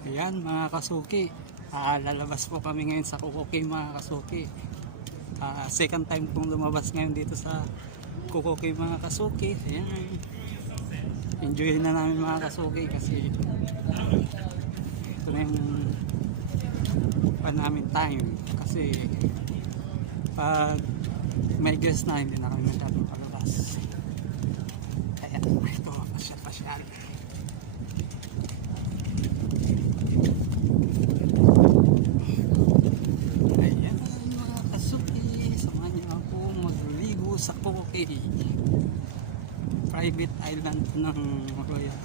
Ayan mga kasuki, lalabas po kami ngayon sa CocoCay mga kasuki. Second time kong lumabas ngayon dito sa CocoCay mga kasuki. Ayan, enjoy na namin mga kasuki kasi ito na yung namin time. Kasi pag may guest na hindi na kami masyadong palabas. Ayan, ito pasyal. Sa CocoCay, private island ng Royal.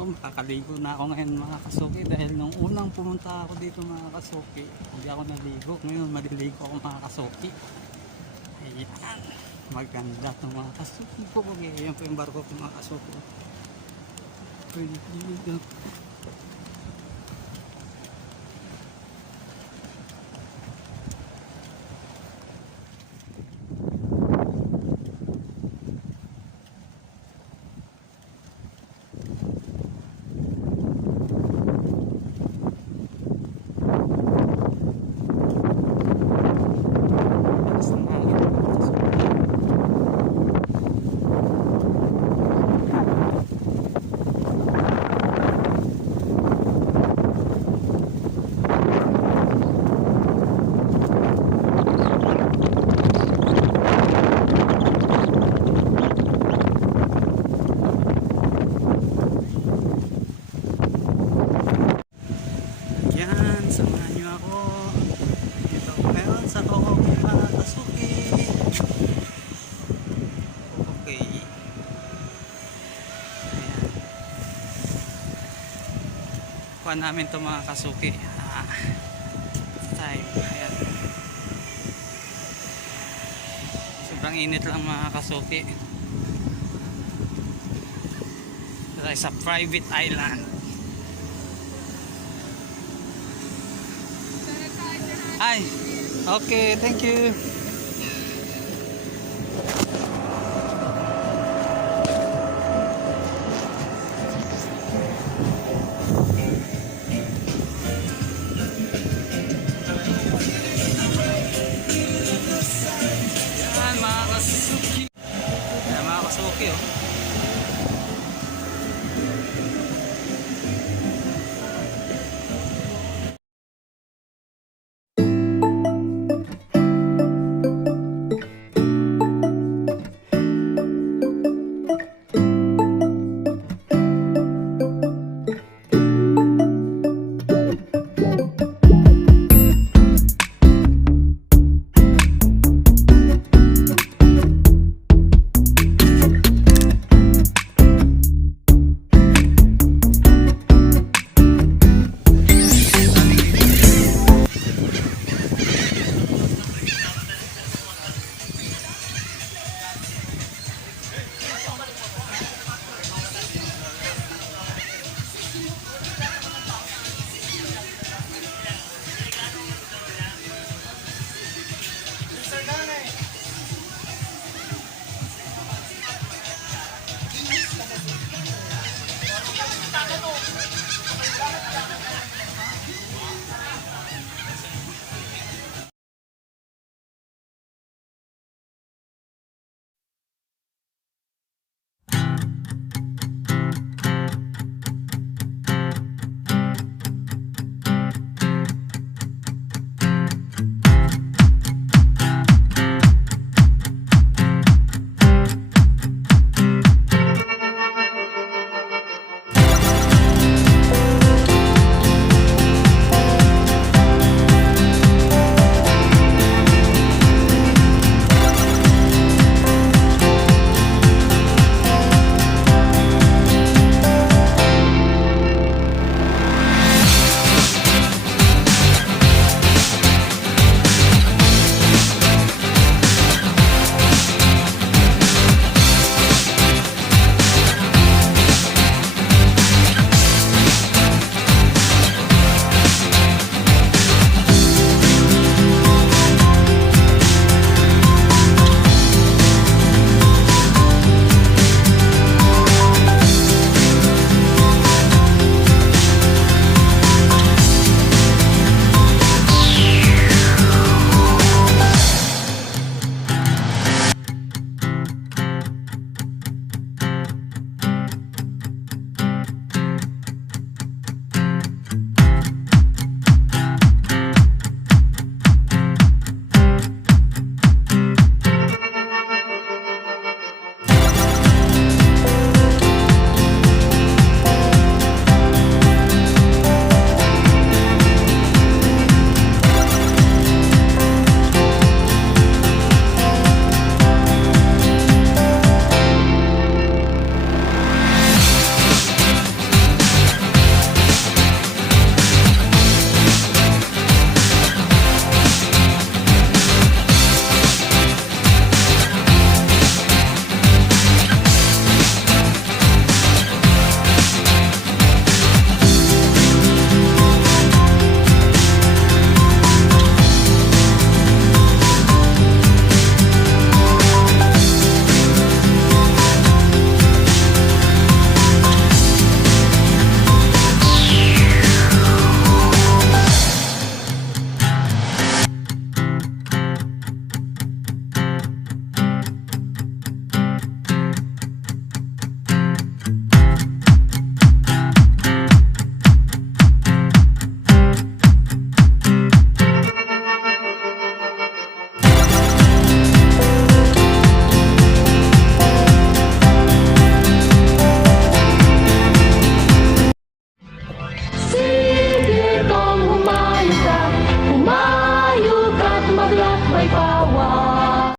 Makakaligo na ako ngayon mga kasuki dahil nung unang pumunta ako dito mga kasuki hindi ako naligo. Ngayon maliligo ako mga kasuki. Ayan, maganda itong mga kasuki po. Ayan po yung barko ko mga kasuki. Samahan niyo ako dito ngayon sa CocoCay mga kasuki. CocoCay. Ayan. Kuha namin ito mga kasuki. Time. Ayan. Sobrang init lang mga kasuki. Ito sa private island. Ay, okay, thank you.